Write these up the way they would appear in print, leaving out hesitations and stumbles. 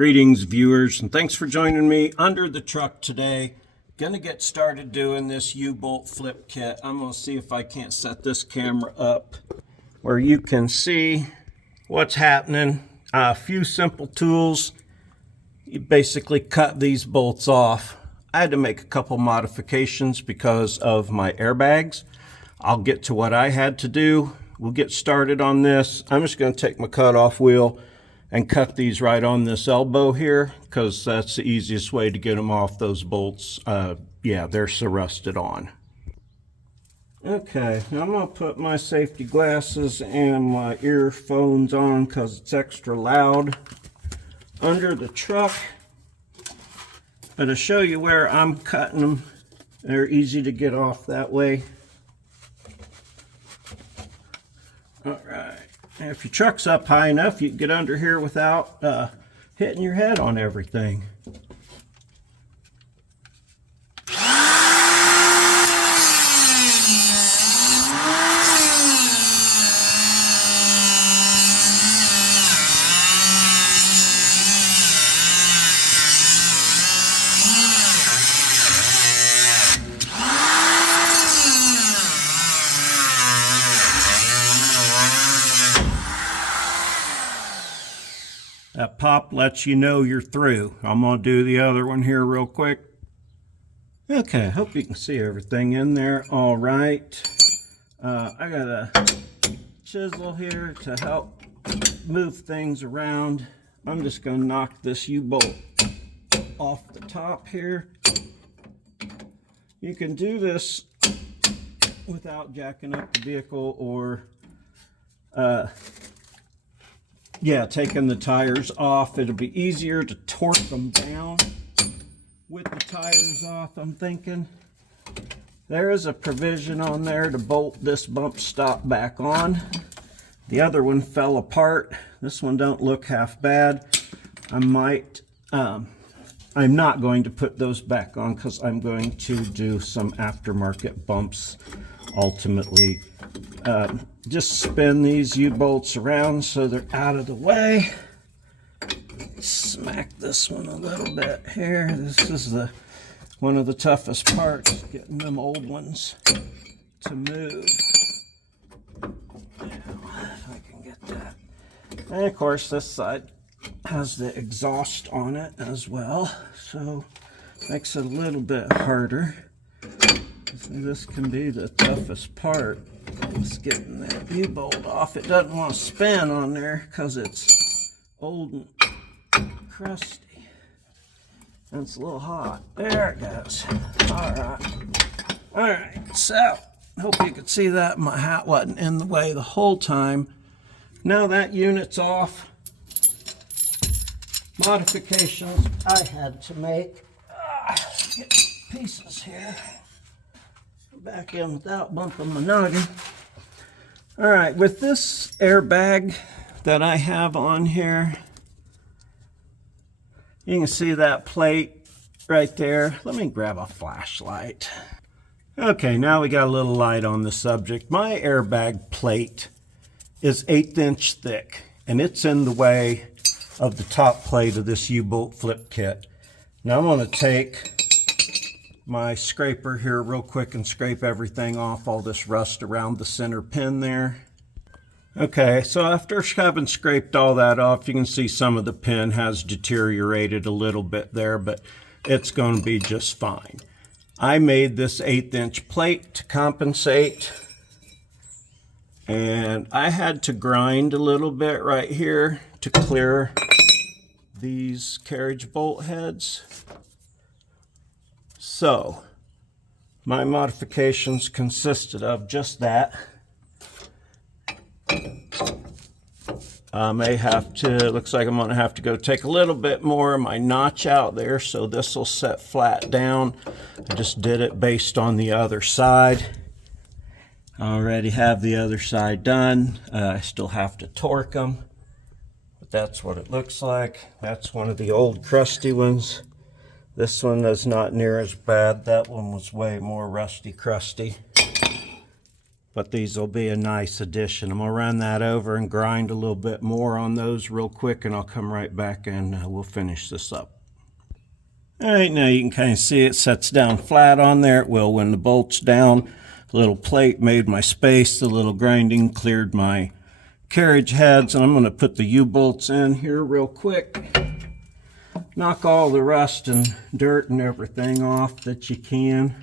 Greetings, viewers, and thanks for joining me under the truck today. Gonna get started doing this U-bolt flip kit. I'm gonna see if I can't set this camera up where you can see what's happening. A few simple tools. You basically cut these bolts off. I had to make a couple modifications because of my airbags. I'll get to what I had to do. We'll get started on this. I'm just gonna take my cutoff wheel and cut these right on this elbow here because that's the easiest way to get them off those bolts. Yeah, they're so rusted on. Okay, now I'm gonna put my safety glasses and my earphones on because it's extra loud under the truck. But to show you where I'm cutting them, they're easy to get off that way. All right. If your truck's up high enough, you can get under here without hitting your head on everything. That pop lets you know you're through. I'm going to do the other one here real quick. Okay, hope you can see everything in there all right. I got a chisel here to help move things around. I'm just going to knock this U-bolt off the top here. You can do this without jacking up the vehicle or taking the tires off. It'll be easier to torque them down with the tires off, I'm thinking. There is a provision on there to bolt this bump stop back on. The other one fell apart. This one don't look half bad. I'm not going to put those back on because I'm going to do some aftermarket bumps ultimately. Just spin these U-bolts around so they're out of the way. Smack this one a little bit here. This is one of the toughest parts, getting them old ones to move. Now, if I can get that. And of course, this side has the exhaust on it as well, so makes it a little bit harder. This can be the toughest part. Just getting that U-bolt off. It doesn't want to spin on there because it's old and crusty. And it's a little hot. There it goes. Alright, so hope you could see that. My hat wasn't in the way the whole time. Now that unit's off. Modifications I had to make. Get pieces here. Back in without bumping my noggin. All right, with this airbag that I have on here, you can see that plate right there. Let me grab a flashlight. Okay, now we got a little light on the subject. My airbag plate is 1/8 inch thick, and it's in the way of the top plate of this U-bolt flip kit. Now I'm going to take my scraper here real quick and scrape everything off, all this rust around the center pin there. Okay, so after having scraped all that off, you can see some of the pin has deteriorated a little bit there, but it's going to be just fine. I made this 1/8 inch plate to compensate, and I had to grind a little bit right here to clear these carriage bolt heads. So, my modifications consisted of just that. I may have to, looks like I'm going to have to go take a little bit more of my notch out there so this will set flat down. I just did it based on the other side. I already have the other side done. I still have to torque them, but that's what it looks like. That's one of the old crusty ones. This one is not near as bad. That one was way more rusty crusty. but these will be a nice addition. I'm going to run that over and grind a little bit more on those real quick, and I'll come right back and we'll finish this up. All right, now you can kind of see it sets down flat on there. It will when the bolt's down. The little plate made my space. The little grinding cleared my carriage heads, and I'm going to put the U-bolts in here real quick. Knock all the rust and dirt and everything off that you can.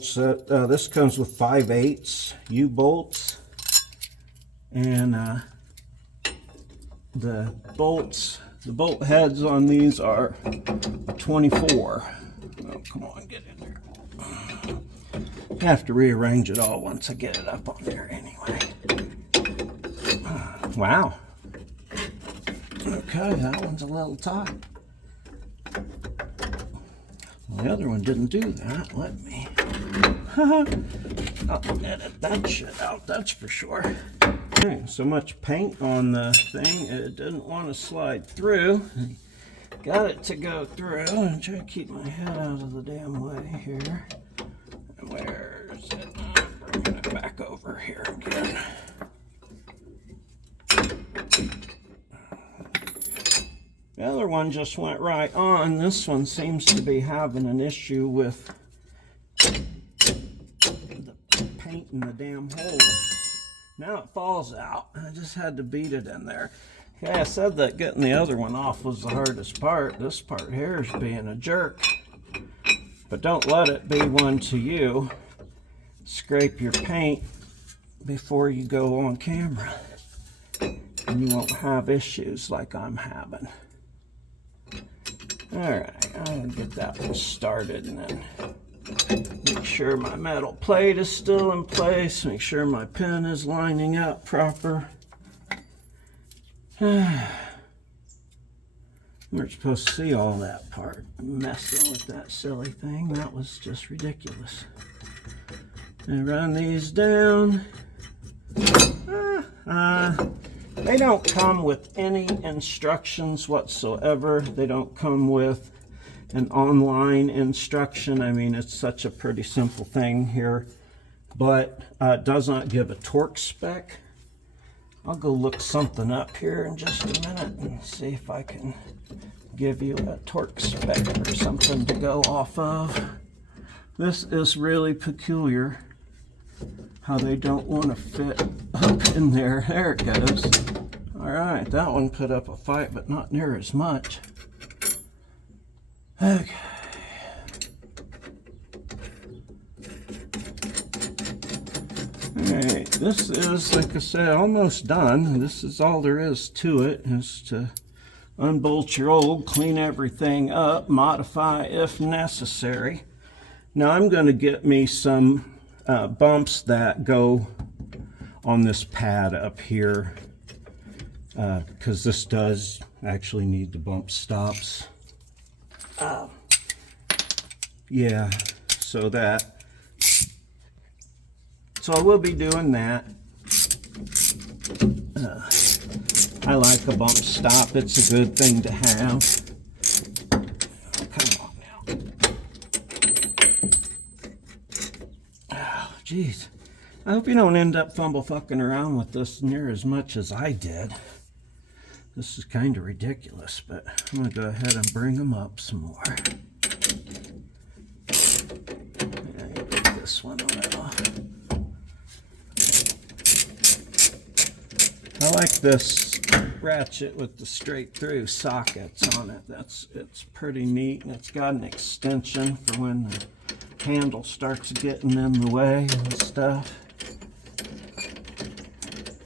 So, this comes with 5/8 U-bolts, and the bolt heads on these are 24. Oh, come on, get in there. I have to rearrange it all once I get it up on there anyway. Wow. Okay, that one's a little tight. Well, the other one didn't do that. Let me. I'll edit that shit out, that's for sure. Okay, so much paint on the thing, it didn't want to slide through. Got it to go through. I'm trying to keep my head out of the damn way here. Where's it? I'm bringing it back over here again. The other one just went right on. This one seems to be having an issue with the paint in the damn hole. Now it falls out. I just had to beat it in there. Yeah, I said that getting the other one off was the hardest part. This part here is being a jerk. But don't let it be one to you. Scrape your paint before you go on camera, and you won't have issues like I'm having. Alright, I'll get that one started and then make sure my metal plate is still in place, make sure my pin is lining up proper. We're supposed to see all that part. Messing with that silly thing, that was just ridiculous. And run these down. They don't come with any instructions whatsoever. They don't come with an online instruction. I mean, it's such a pretty simple thing here, but it does not give a torque spec. I'll go look something up here in just a minute and see if I can give you a torque spec or something to go off of. This is really peculiar how they don't want to fit up in there. There it goes. All right, that one put up a fight, but not near as much. Okay. All right, this is, like I said, almost done. This is all there is to it, is to unbolt your old, clean everything up, modify if necessary. Now I'm going to get me some bumps that go on this pad up here, because this does actually need the bump stops. Yeah, so I will be doing that. I like a bump stop. It's a good thing to have. Oh, come on now. Oh, geez. I hope you don't end up fucking around with this near as much as I did. This is kind of ridiculous, but I'm going to go ahead and bring them up some more. Yeah, get this one a little. I like this ratchet with the straight through sockets on it. It's pretty neat, and it's got an extension for when the handle starts getting in the way and stuff.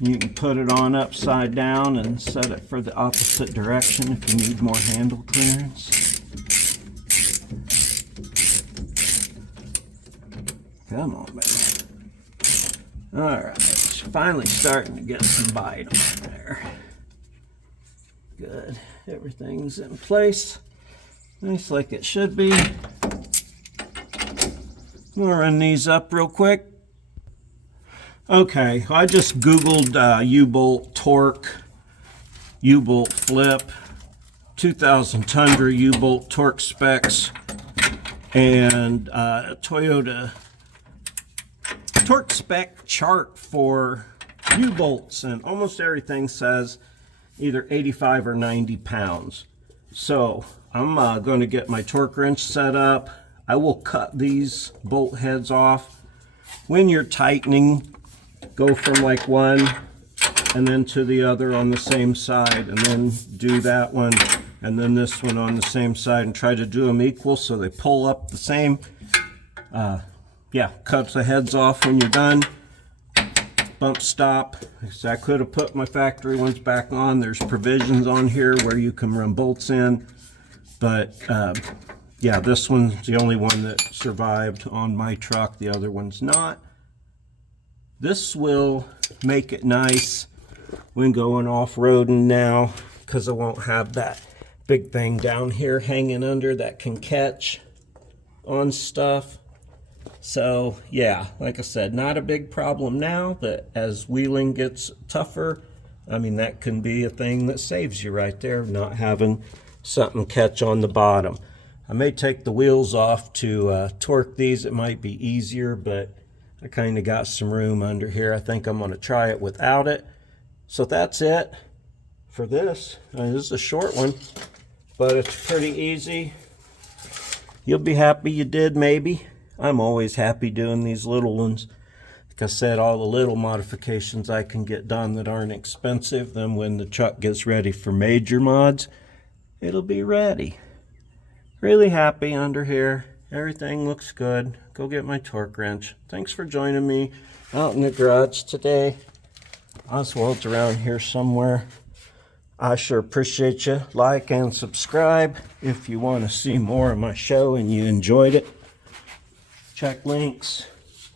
You can put it on upside down and set it for the opposite direction if you need more handle clearance. Come on, baby. Alright, finally starting to get some bite on there. Good. Everything's in place. Nice like it should be. We'll run these up real quick. Okay, I just Googled U-bolt torque, U-bolt flip, 2000 Tundra U-bolt torque specs, and Toyota torque spec chart for U-bolts, and almost everything says either 85 or 90 pounds. So I'm going to get my torque wrench set up. I will cut these bolt heads off. When you're tightening, go from like one and then to the other on the same side, and then do that one and then this one on the same side, and try to do them equal so they pull up the same. Yeah, cut the heads off when you're done. Bump stop. So I could have put my factory ones back on. There's provisions on here where you can run bolts in, but yeah, this one's the only one that survived on my truck. The other one's not. This will make it nice when going off-roading now, because I won't have that big thing down here hanging under that can catch on stuff. So yeah, like I said, not a big problem now, but as wheeling gets tougher, I mean, that can be a thing that saves you right there, not having something catch on the bottom. I may take the wheels off to torque these. It might be easier, but I kind of got some room under here. I think I'm going to try it without it. So that's it for this. This is a short one, but it's pretty easy. You'll be happy you did, maybe. I'm always happy doing these little ones. Like I said, all the little modifications I can get done that aren't expensive, then when the truck gets ready for major mods, it'll be ready. Really happy under here. Everything looks good. Go get my torque wrench. Thanks for joining me out in the garage today. Oswald's around here somewhere. I sure appreciate you. Like and subscribe if you want to see more of my show and you enjoyed it. Check links,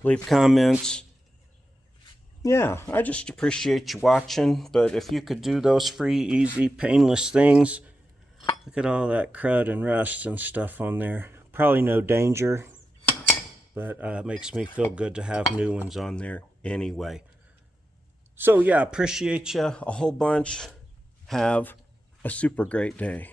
leave comments. Yeah, I just appreciate you watching, but if you could do those free, easy, painless things. Look at all that crud and rust and stuff on there. Probably no danger, but it makes me feel good to have new ones on there anyway. So yeah, appreciate you a whole bunch. Have a super great day.